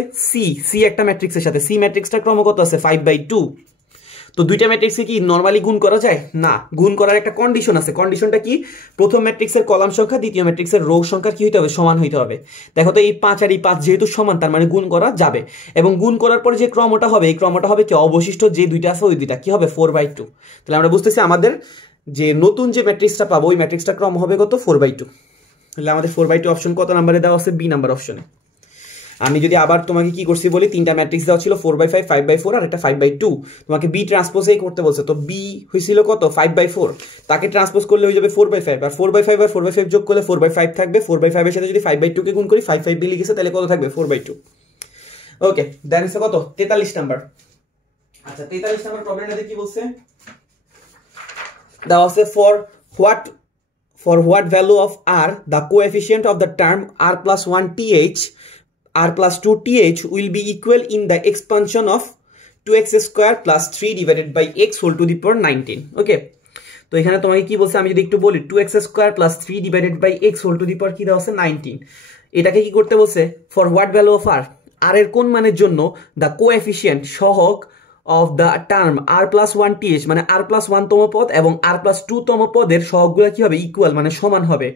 সি একটা ম্যাট্রিক্সের সাথে। সি ম্যাট্রিক্সটার ক্রম কত আছে 5/2। তো দুইটা ম্যাট্রিক্সে কি নরমালি গুণ করা যায় না, গুণ করার একটা কন্ডিশন আছে। কন্ডিশনটা কি, প্রথম ম্যাট্রিক্সের কলাম সংখ্যা দ্বিতীয় ম্যাট্রিক্সের রো সংখ্যা কি হইতে হবে, সমান হইতে হবে। দেখো তো এই 5 আর এই 5 যেহেতু সমান, তার মানে গুণ করা যাবে। এবং গুণ করার পরে যে ক্রমটা হবে, এই ক্রমটা হবে কি অবশিষ্ট যে দুইটা আছে ওই দুইটা কি হবে 4/2। তাহলে আমরা বুঝতেছি আমাদের যে নতুন যে ম্যাট্রিক্সটা পাবো ওই ম্যাট্রিক্সটা ক্রম হবে কত 4/2। তাহলে আমাদের 4/2 অপশন কত নাম্বারে দেওয়া আছে, বি নাম্বার অপশনে। আমি যদি আবার তোমাকে কি করছি বলি, তিনটা ম্যাট্রিক্স দেওয়া ছিল 4/5, 5/4 আর একটা 5/2। তোমাকে বি ট্রান্সপোজেই করতে বলছে, তো বি হয়েছিল কত 5/4, তাকে ট্রান্সপোজ করলে হয়ে যাবে 4/5, আর 4/5 আর 4/5 যোগ করলে 4/5 থাকবে। 4/5 এর সাথে যদি 5/2 কে গুণ করি 5/5 বি লিখেছে, তাহলে কত থাকবে 4/2। ওকে, দেন হচ্ছে কত 43 নাম্বার। আচ্ছা, 43 নাম্বার প্রবলেমটাতে কি বলছে, দেওয়া আছে for what value of r the coefficient of the term r plus 1 th r plus 2 th will be equal in the expansion of 2x square plus 3 divided by x whole to the power 19। ওকে, তো এখানে তোমাকে কি বলছে আমি যদি একটু বলি, 2x square plus 3 divided by x whole to the power কি দেওয়া আছে 19। এটাকে কি করতে বলছে, for what value of r, r এর কোন মানের জন্য the coefficient সহগ of the term r plus 1 th মানে r plus 1 তম পদ এবং r plus 2 তম পদের সহগগুলো কি হবে ইকুয়াল মানে সমান হবে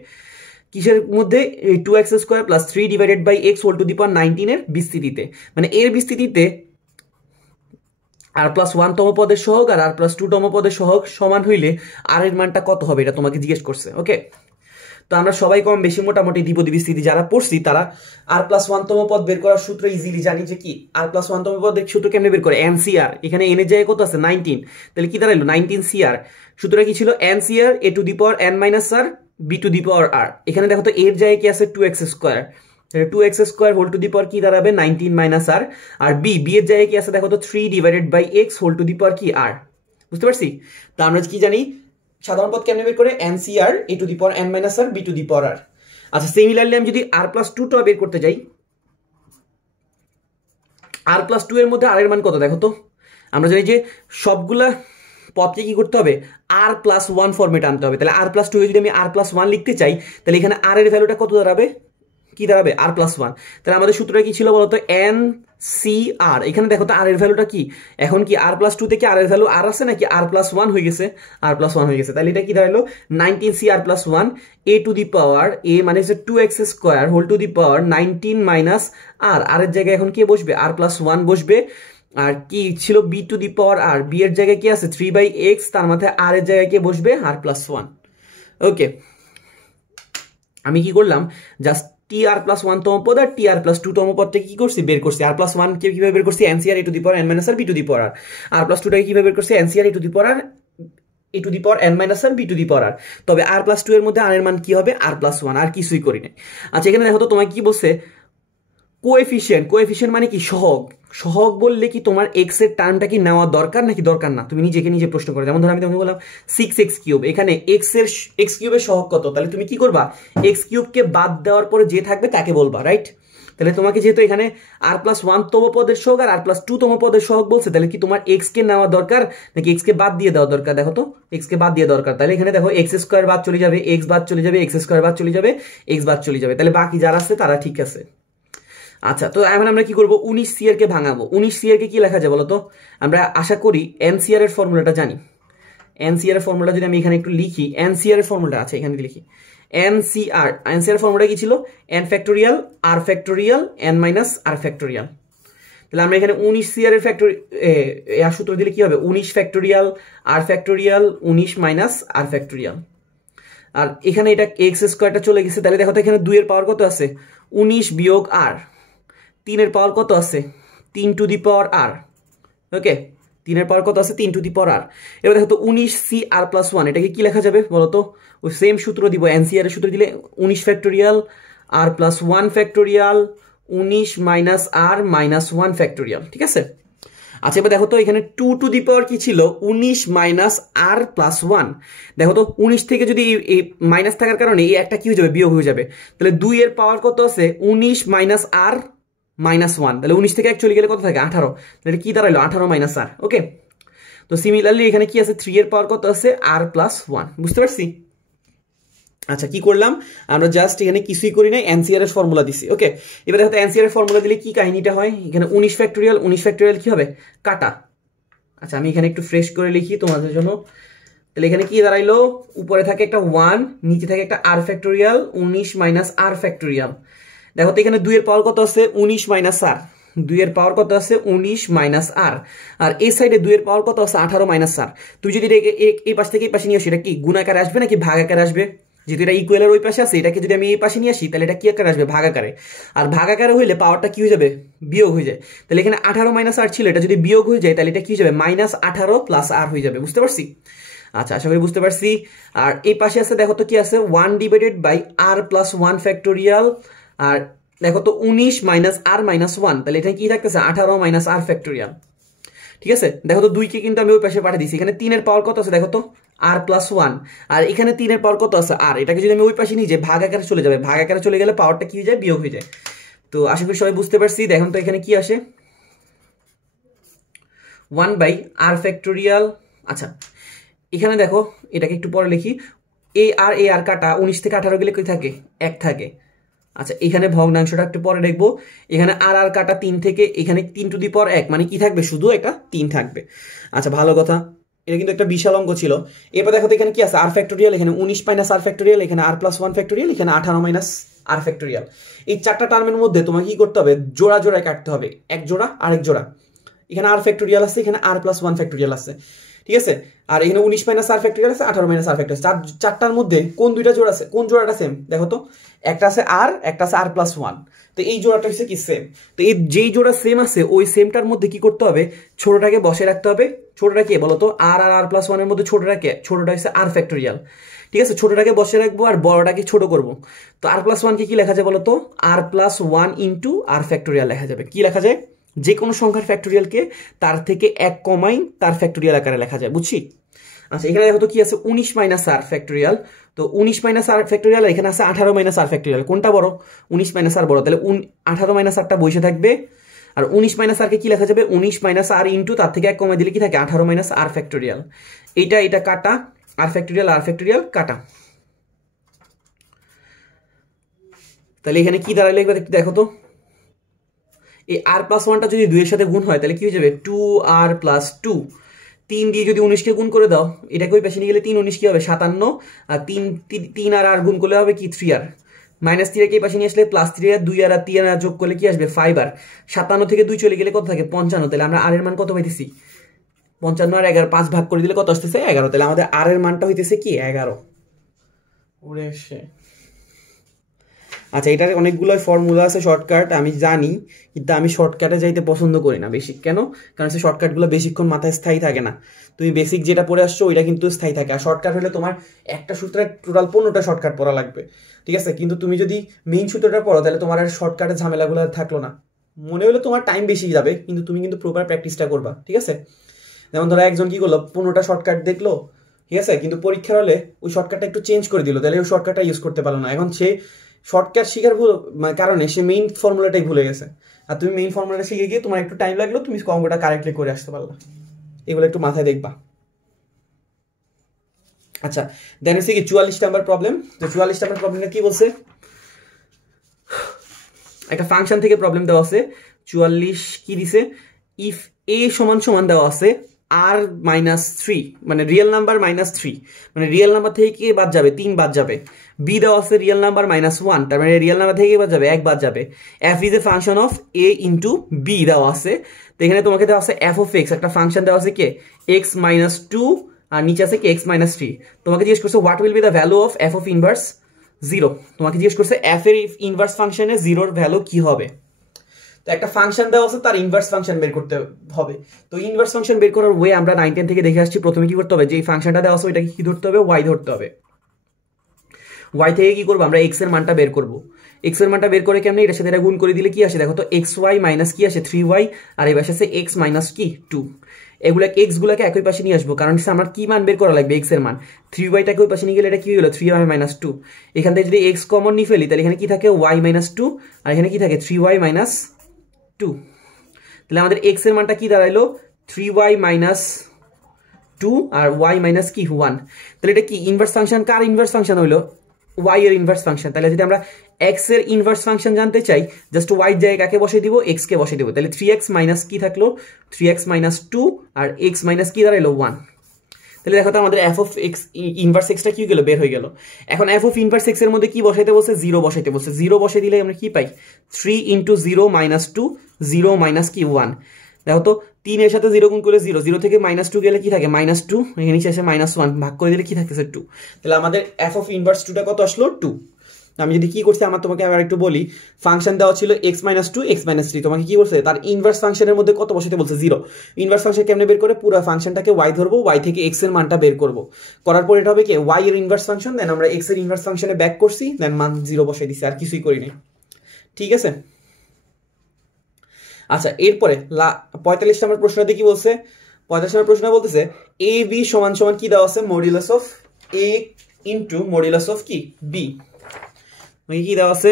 কিসের মধ্যে, 2x square plus 3 divided by x whole to the power 19 এর বিস্তৃতিতে। মানে এর বিস্তৃতিতে r plus 1 তম পদের সহগ আর r plus 2 তম পদের সহগ সমান হইলে r এর মানটা কত হবে এটা তোমাকে জিজ্ঞেস করছে। ওকে, তো আমরা সবাই কম বেশি মোটামুটি দ্বিপদী বিস্তৃতি যারা পড়ছি তারা r plus 1 তম পদ বের করার সূত্র ইজিলি জানি যে কি, r plus 1 তম পদের সূত্র কেমনে বের করে, NCR, এখানে n এর জায়গায় কত আছে 19, তাহলে কি দাঁড়াইলো 19CR। সূত্রটা কি ছিল, NCR a to the power n minus r b to the power r। এখানে দেখো তো এর জায়গায় কি আছে 2x square, 2x square whole to the power কি দাঁড়াবে 19 minus r, আর b এর জায়গায় কি আছে দেখো তো 3 divided by x whole to the power কি r। বুঝতে পারছি? তো আমরা কি জানি সাধারণ পদ কেমনে বের করে, NCR a to the power n minus r b to the power r। আচ্ছা, সিমিলারলি আমি যদি r plus 2 টা বের করতে যাই, r plus 2 এর মধ্যে r এর মান কত দেখো তো, আমরা জানি যে সবগুলা পদকে কি করতে হবে r plus 1 ফরম্যাটে আনতে হবে। তাহলে r plus 2 এ যদি আমি r plus 1 লিখতে চাই তাহলে এখানে r এর ভ্যালুটা কত দাঁড়াবে, কি দাঁড়াবে r plus 1। তাহলে আমাদের সূত্রটা কি ছিল বলতো, NCR। এখানে দেখো তো r এর ভ্যালুটা কি, এখন কি r plus 2 থেকে r এর ভ্যালু r আছে নাকি r plus 1 হয়ে গেছে, r plus 1 হয়ে গেছে। তাহলে এটা কি দাঁড়ালো 19CR plus 1 a to the power a মানে হচ্ছে 2x square whole to the power 19 minus r, r এর জায়গায় এখন কি বসবে r plus 1 বসবে, আর কি ছিল b to the power r, b এর জায়গায় কি আছে 3/x, তার মাথায় r এর জায়গায় কি বসবে r plus 1। ওকে, আমি কি করলাম জাস্ট tr plus 1 তম পদ আর tr plus 2 তম পদটা কি করছি বের করছি, r plus 1 কে কিভাবে বের করছি, NCR a to the power n minus r b to the power r, r plus 2 টাকে কিভাবে বের করছি, NCR a to the power r a to the power n minus r b to the power r। তবে r plus 2 এর মধ্যে r এর মান কি হবে r plus 1, আর কিছুই করি না। আচ্ছা, এখানে দেখো তো তোমাকে কি বলছে, কোএফিশিয়েন্ট মানে কি সহগ, সহগ বললে কি তোমার x এর টার্মটা কি নেওয়া দরকার নাকি দরকার না, তুমি নিজেকে নিজে প্রশ্ন করো। যেমন ধরো আমি তোমাকে বললাম 6x কিউব, এখানে x কিউবের সহগ কত, তাহলে তুমি কি করবা x কিউবকে বাদ দেওয়ার পরে যে থাকবে তাকে বলবা, রাইট। তাহলে তোমাকে যেহেতু এখানে r plus 1 তম পদের সহগ আর r plus 2 তম পদের সহগ বলছে, তাহলে কি তোমার x কে নেওয়া দরকার নাকি x কে বাদ দিয়ে দেওয়া দরকার, দেখো তো x কে বাদ দিয়ে দরকার। তাহলে এখানে দেখো x স্কয়ার বাদ চলে যাবে, x বাদ চলে যাবে, x স্কয়ার বাদ চলে যাবে, x বাদ চলে যাবে, তাহলে বাকি যারা আছে তারা ঠিক আছে। আচ্ছা, তো এখন আমরা কি করব, 19CR কে ভাঙাবো। 19CR কে কি লেখা যায় বলো তো, আমরা আশা করি NCR এর ফর্মুলাটা জানি। এনসিআর এর ফর্মুলা যদি আমি এখানে একটু লিখি, এনসিআর এর ফর্মুলা আছে এখানে লিখি, এনসিআর ফর্মুলা কি ছিল, N factorial r factorial N minus r factorial. তাহলে আমরা এখানে 19 সিআর এর ফ্যাক্টরি এর সূত্র দিলে কি হবে, 19 factorial r factorial 19 minus r factorial. আর এখানে এটা এক্স স্কোয়ারটা চলে গেছে, তাহলে দেখো তো এখানে 2 এর পাওয়ার কত আছে, 19 বিয়োগ আর, 3 এর পাওয়ার কত আছে, 3 টু দি পাওয়ার আর। ওকে, 3 এর পাওয়ার কত আছে, 3 টু দি পাওয়ার আর। এবার দেখো তো 19 সি আর প্লাস 1, এটাকে কি লেখা যাবে বলো তো, ওই সেম সূত্র দিব, এনসিআর এর সূত্র দিলে 19 ফ্যাক্টোরিয়াল আর প্লাস 1 ফ্যাক্টোরিয়াল 19 মাইনাস আর মাইনাস 1 ফ্যাক্টোরিয়াল। ঠিক আছে, আচ্ছা এবার দেখো তো এখানে 2 টু দি পাওয়ার কি ছিল, 19 মাইনাস আর প্লাস 1। দেখো তো 19 থেকে যদি এই মাইনাস থাকার কারণে এই একটা কি হয়ে যাবে, বিয়োগ হয়ে যাবে। তাহলে 2 এর পাওয়ার কত আছে, 19 মাইনাস আর মাইনাস 1, তাহলে 19 থেকে 1 চলে গেলে কত থাকে, 18। তাহলে কি দাঁড়াইলো, 18 মাইনাস আর। ওকে, তো সিমিলারলি এখানে কি আছে, 3 এর পাওয়ার কত আছে, আর প্লাস 1। বুঝতে পারছি? আচ্ছা কি করলাম আমরা, জাস্ট এখানে কিছুই করি না, এনসিআর এর ফর্মুলা দিছি। ওকে, এবার দেখো এনসিআর এর ফর্মুলা দিলে কি কাহিনীটা হয়, এখানে 19 ফ্যাক্টোরিয়াল কি হবে, কাটা। আচ্ছা আমি এখানে একটু ফ্রেশ করে লিখি তোমাদের জন্য। তাহলে এখানে কি দাঁড়াইলো, উপরে থাকে একটা 1, নিচে থাকে একটা r factorial, 19 minus r factorial. দেখো তো এখানে 2 এর পাওয়ার কত আছে, 19 মাইনাস আর, 2 এর পাওয়ার কত আছে, 19 মাইনাস আর। আর এই সাইডে 2 এর পাওয়ার কত আছে, 18 মাইনাস আর। তুমি যদি এই পাশ থেকে এই পাশে নিয়ে আসি, এটা কি গুণাকারে আসবে নাকি ভাগ আকারে আসবে, যেহেতু এটা ইকুয়ালের ওই পাশে আছে, এটাকে যদি আমি এই পাশে নিয়ে আসি তাহলে এটা কি আকারে আসবে, ভাগ আকারে। আর ভাগ আকারে হইলে পাওয়ারটা কি হয়ে যাবে, বিয়োগ হয়ে যায়। তাহলে এখানে 18 মাইনাস আর ছিল, এটা যদি বিয়োগ হয়ে যায় তাহলে এটা কি হয়ে যাবে, মাইনাস 18 প্লাস আর হয়ে যাবে। বুঝতে পারছি? আচ্ছা আশা করি বুঝতে পারছি। আর এই পাশে আছে দেখো তো কি আছে, 1 divided by r plus 1 factorial. আর দেখো তো 19 মাইনাস আর মাইনাস 1, তাহলে এটা কি থাকতেছে, 18 মাইনাস আর ফ্যাক্টোরিয়াল। ঠিক আছে, দেখো তো 2 কে কিন্তু আমি ওই পাশে পাঠিয়ে দিয়েছি। এখানে 3 এর পাওয়ার কত আছে, দেখো তো আর প্লাস 1, আর এখানে 3 এর পাওয়ার কত আছে আর। এটাকে যদি আমি ওই পাশে নিয়ে যাই, ভাগ আকারে চলে যাবে, ভাগ আকারে চলে গেলে পাওয়ারটা কি হয়ে যায়, বিয়োগ হয়ে যায়। তো আশা করি সবাই বুঝতে পারছি। দেখুন তো এখানে কি আসে, 1 বাই আর ফ্যাক্টোরিয়াল। আচ্ছা এখানে দেখো এটাকে একটু পরে লিখি, এ আর কাটা, 19 থেকে 18 গেলে কি থাকে, 1 থাকে। আচ্ছা এখানে ভগ্নাংশটা একটু পরে দেখবো। এখানে আর কাটা 3 থেকে এখানে 3 টু দি পাওয়ার 1, মানে কি থাকবে, শুধু একটা 3 থাকবে। আচ্ছা ভালো কথা, এটা কিন্তু একটা বিশাল অঙ্ক ছিল। এরপর দেখো তো এখানে কি আছে, আর ফ্যাক্টোরিয়াল, এখানে 19 মাইনাস আর ফ্যাক্টোরিয়াল, এখানে আর প্লাস 1 ফ্যাক্টোরিয়াল, এখানে 18 মাইনাস আর ফ্যাক্টোরিয়াল। এই 4টা টার্মের মধ্যে তোমাকে কি করতে হবে, জোড়া জোড়ায় কাটতে হবে, এক জোড়া আরেক জোড়া। এখানে আর ফ্যাক্টোরিয়াল আছে, এখানে আর প্লাস 1 ফ্যাক্টোরিয়াল আছে। ঠিক আছে, আর এখানে 19 মাইনাস আর ফ্যাক্টোরিয়াল আছে, 18 মাইনাস আর ফ্যাক্টোরিয়াল। চারটার মধ্যে কোন দুইটা জোড়া আছে, কোন জোড়াটা সেম, দেখো তো একটা আছে আর, একটা আছে আর প্লাস 1। তো এই জোড়াটা হচ্ছে কি, সেম। তো এই যেই জোড়া সেম আছে ওই সেমটার মধ্যে কি করতে হবে, ছোটটাকে বসে রাখতে হবে। ছোটটা কে বলো তো, আর প্লাস 1 এর মধ্যে ছোটটা কে, ছোটটা হচ্ছে আর ফ্যাক্টোরিয়াল। ঠিক আছে, ছোটটাকে বসে রাখবো আর বড়টাকে ছোট করবো। তো আর প্লাস 1 কে কি লেখা যায় বলো তো, আর প্লাস 1 ইন্টু আর ফ্যাক্টোরিয়াল লেখা যাবে। কি লেখা যায়, যে কোনো সংখ্যার ফ্যাক্টোরিয়ালকে তার থেকে 1 কমাই তার ফ্যাক্টোরিয়াল আকারে লেখা যায়। বুঝছি? আচ্ছা এখানে দেখো তো কি আছে, 19 মাইনাস আর ফ্যাক্টোরিয়াল। তো 19 মাইনাস আর ফ্যাক্টোরিয়াল, এখানে আছে 18 মাইনাস আর ফ্যাক্টোরিয়াল। কোনটা বড়, 19 মাইনাস আর বড়। তাহলে 18 মাইনাস আরটা বসে থাকবে, আর 19 মাইনাস আর কে কি লেখা যাবে, 19 মাইনাস আর ইন্টু তার থেকে 1 কমাই দিলে কি থাকে, 18 মাইনাস আর ফ্যাক্টোরিয়াল। এটা কাটা, আর ফ্যাক্টোরিয়াল কাটা। তাহলে এখানে কি দাঁড়াইলো একবার একটু দেখো তো, এই আর প্লাস 1টা যদি 2 এর সাথে গুণ হয় তাহলে কি হয়ে যাবে, 2r প্লাস 2। 3 দিয়ে যদি 19 কে গুণ করে দাও, এটাকে ওই পাশে নিয়ে গেলে 3 19 কি হবে, 57। আর 3 আর গুণ করলে হবে কি, 3r। মাইনাস 3 কে এই পাশে নিয়ে আসলে প্লাস 3r, 2 আর 3 আর যোগ করলে কি আসবে, 5r। 57 থেকে 2 চলে গেলে কত থাকে, 55। তাহলে আমরা আর এর মান কত পাইতেছি, 55 আর 11 5 ভাগ করে দিলে কত আসতেছে, 11। তাহলে আমাদের আর এর মানটা হইতেছে কি, 11। ওরে সে। আচ্ছা এটার অনেকগুলো ফর্মুলা আছে, শর্টকাট আমি জানি, কিন্তু আমি শর্টকাটে যাইতে পছন্দ করি না বেশি। কেন, কারণ সে শর্টকাটগুলো বেশিক্ষণ মাথায় স্থায়ী থাকে না। তুমি বেসিক যেটা পড়ে আসছো ওইটা কিন্তু স্থায়ী থাকে, আর শর্টকাট হলে তোমার একটা সূত্রে টোটাল 15টা শর্টকাট পড়া লাগবে। ঠিক আছে, কিন্তু তুমি যদি মেইন সূত্রটা পড়ো তাহলে তোমার আর শর্টকাটের ঝামেলাগুলো থাকলো না। মনে হলে তোমার টাইম বেশি যাবে, কিন্তু তুমি কিন্তু প্রপার প্র্যাকটিসটা করবা। ঠিক আছে, যেমন ধরো একজন কি করলো, 15টা শর্টকাট দেখলো, ঠিক আছে, কিন্তু পরীক্ষার হলে ওই শর্টকাটটা একটু চেঞ্জ করে দিল, তাহলে ওই শর্টকাটটা ইউজ করতে পারলো না। এখন সে শর্টকাট শিখার কারণে সে মেইন ফর্মুলাটাই ভুলে গেছে। আর তুমি মেইন ফর্মুলাটা শিখে গিয়ে তোমার একটু টাইম লাগলো, তুমি অঙ্কটা কারেক্টলি করে আসতে পারলা। এগুলো একটু মাথায় দেখবা। আচ্ছা দেন হচ্ছে কি 44 নাম্বার প্রবলেম। তো 44 নাম্বার প্রবলেমটা কি বলছে, একটা ফাংশন থেকে প্রবলেম দেওয়া আছে। 44 কি দিছে, ইফ এ সমান সমান দেওয়া আছে আর মাইনাস থ্রি, মানে রিয়েল নাম্বার মাইনাস থ্রি, মানে রিয়েল নাম্বার থেকে কি বাদ যাবে, 3 বাদ যাবে। বি দেওয়া আছে রিয়েল নাম্বার -1, তার মানে রিয়েল নাম্বার থেকে বাদ যাবে 1 বাদ যাবে। F is a function of a into b দেওয়া আছে। তো এখানে তোমাকে দেওয়া আছে এফ অফ এক্স, একটা ফাংশন দেওয়া আছে কে x-2 আর নিচে আছে কি x-3। তোমাকে জিজ্ঞেস করছে what will be the value of F of inverse 0। তোমাকে জিজ্ঞেস করছে এফ এর ইনভার্স ফাংশনে 0-র ভ্যালু কি হবে। তো একটা ফাংশন দেওয়া আছে, তার ইনভার্স ফাংশন বের করতে হবে। তো ইনভার্স ফাংশন বের করার ওয়ে আমরা 9-10 থেকে দেখে আসছি। প্রথমে কি করতে হবে, যে ফাংশনটা দেওয়া আছে ওইটাকে কি ধরতে হবে, y ধরতে হবে। y থেকে কি করবো আমরা, x এর মানটা বের করব। x এর মানটা বের করে কেমনে, এটার সাথে এটা গুণ করে দিলে কি আসে দেখো তো, xy মাইনাস কি আসে 3y, আর এই পাশে আছে x মাইনাস কি 2। এগুলা x গুলাকে একই পাশে নিয়ে আসবো, কারণ আমার কি মান বের করা লাগবে, x এর মান। 3y-টাকে ওই পাশে নিয়ে গেলে এটা কি হলো 3y মাইনাস 2। এখান থেকে যদি x কমন নিয়ে ফেলি তাহলে এখানে কি থাকে y মাইনাস 2, আর এখানে কি থাকে 3y মাইনাস 2। তাহলে আমাদের x এর মানটা কি দাঁড়াইলো 3y মাইনাস 2 আর y মাইনাস কি 1। তাহলে এটা কি ইনভার্স ফাংশন, কার ইনভার্স ফাংশন হইলো, y এর ইনভার্স ফাংশন। তাহলে যদি আমরা x এর ইনভার্স ফাংশন জানতে চাই, জাস্ট y এর জায়গায় কাকে বসিয়ে দিব, x কে বসিয়ে দিব। তাহলে 3x মাইনাস কি থাকলো 3x মাইনাস 2 আর x মাইনাস কি দাঁড়াইলো 1। তাহলে দেখো তো আমাদের f of x inverse x টা কি গেল, বের হয়ে গেল। এখন f অফ ইনভার্স x এর মধ্যে কি বসাইতে বলছে, 0 বসাইতে বলছে। 0 বসাই দিলে আমরা কি পাই 3 × 0 মাইনাস 2, 0 মাইনাস কি 1। দেখো তো 3 এর সাথে 0 গুণ করলে 0, 0 থেকে -2 গেলে কি থাকে -2, এখানে নিচে আসে -1, ভাগ করে দিলে কি থাকতেছে 2। তাহলে আমাদের f অফ ইনভার্স 2 টা কত আসলো 2। আমি যদি কি করছি আমার তোমাকে আবার একটু বলি, ফাংশন দেওয়া ছিল x-2 x-3, তোমাকে কি করছে তার ইনভার্স ফাংশনের মধ্যে কত বসাতে বলছে 0। ইনভার্স ফাংশন কেমনে বের করে, পুরো ফাংশনটাকে y ধরবো, y থেকে x এর মানটা বের করব। করার পর এটা হবে কি y এর ইনভার্স ফাংশন, দেন আমরা x এর ইনভার্স ফাংশনে ব্যাক করছি, দেন মান 0 বসাই দিছি, আর কিছুই করি নাই। ঠিক আছে। আচ্ছা এরপরে 45 নম্বর প্রশ্নতে কি বলছে, 45 নম্বর প্রশ্ন বলতেছে এ বি সমান সমান কি দেওয়া আছে, modulus of a into modulus of কি বি। কি দেওয়া আছে,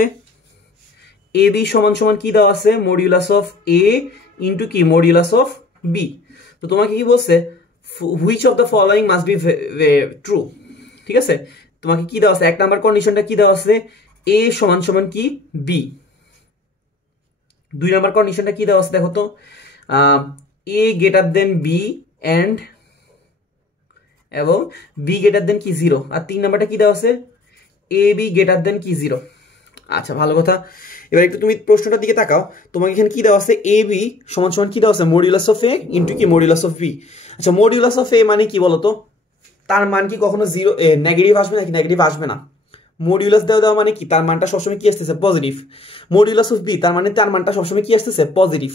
এ বি সমান সমান কি দেওয়া আছে, মডিউলাস অফ এ ইন্টু কি মডিউলাস অফ বি। তো তোমাকে কি বলছে, which of the following must be true. ঠিক আছে, তোমাকে কি দেওয়া আছে, 1 নাম্বার কন্ডিশনটা কি দেওয়া আছে, এ সমান সমান কি বি। 2 নাম্বার কন্ডিশনটা কি দেওয়া আছে দেখো তো, এ গ্রেটার দেন বি এন্ড এবং বি গ্রেটার দেন কি 0। আর 3 নাম্বারটা কি দেওয়া আছে, এ বি গ্রেটার দেন কি 0। আচ্ছা ভালো কথা, এবার একটু তুমি প্রশ্নটার দিকে তাকাও। তোমাকে এখানে কি দেওয়া আছে, এ বি সমান সমান কি দেওয়া আছে, মডিউলাস অফ এ ইন্টু কি মডিউলাস অফ বি। আচ্ছা মডিউলাস অফ এ মানে কি বলতো, তার মান কি কখনো 0 নেগেটিভ আসবে নাকি নেগেটিভ আসবে না। মডিউলাস দেওয়া মানে কি, তার মানটা সবসময় কি আসতেছে পজিটিভ। মডিউলাস অফ বি তার মানে তার মানটা সবসময় কি আসতেছে পজিটিভ।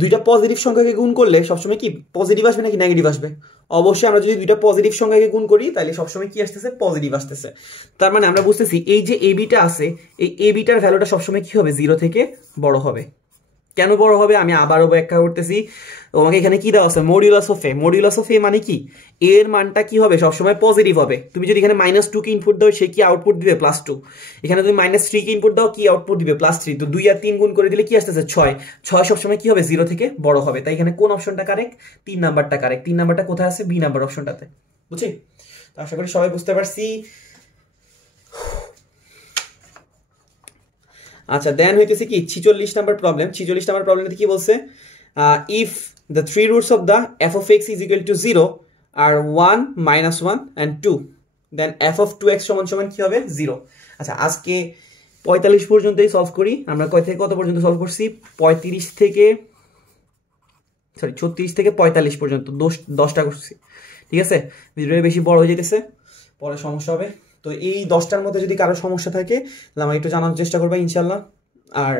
দুইটা পজিটিভ সংখ্যাকে গুণ করলে সবসময় কি পজিটিভ আসবে নাকি নেগেটিভ আসবে, অবশ্যই আমরা যদি দুইটা পজিটিভ সংখ্যাকে গুণ করি তাহলে সবসময় কি আসতেছে পজিটিভ আসতেছে। তার মানে আমরা বুঝতেছি এই যে এ বিটা আছে, এই এ বিটার ভ্যালুটা সবসময় কি হবে 0 থেকে বড় হবে। কেন বড় হবে আমি আবারও ব্যাখ্যা করতেছি। তোমাকে এখানে কি দেওয়া আছে, modulus of A. Modulus of A মানে কি, এর মানটা কি হবে সবসময় পজিটিভ হবে। তুমি যদি এখানে -2 কে ইনপুট দাও, সে কি আউটপুট দিবে +2। এখানে তুমি -3 কে ইনপুট দাও, কি আউটপুট দিবে +3। তো 2 আর 3 গুণ করে দিলে কি আসতেছে 6। 6 সবসময় কি হবে 0 থেকে বড় হবে। তাই এখানে কোন অপশনটা কারেক্ট, 3 নাম্বারটা কারেক্ট। 3 নাম্বারটা কোথায় আছে, বি নাম্বার অপশনটাতে। বুঝছি, তো আশা করি সবাই বুঝতে পারছি। আচ্ছা দেন হইতেছে কি 46 নাম্বার প্রবলেম। 46 নাম্বার প্রবলেমে কি বলছে, if the 3 roots of the f of x is equal to 0 are 1, -1 and 2, then f of 2x সমান সমান কি হবে 0। আচ্ছা আজকে 45 পর্যন্তই সলভ করি আমরা। কয় থেকে কত পর্যন্ত সলভ করছি, 36 থেকে 45 পর্যন্ত 10টা করছি। ঠিক আছে, ভিডিওটা বেশি বড় হয়ে যেতেছে, পরে সমস্যা হবে। তো এই 10টার মধ্যে যদি কারো সমস্যা থাকে তাহলে আমাকে একটু জানার চেষ্টা করবে ইনশাল্লাহ, আর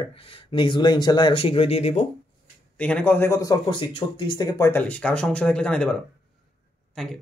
নেক্সটগুলো ইনশাল্লাহ আরো শীঘ্রই দিয়ে দিব। তো এখানে কত থেকে কত সলভ করছি, 36 থেকে 45। কারো সমস্যা থাকলে জানাতে পারো। Thank you.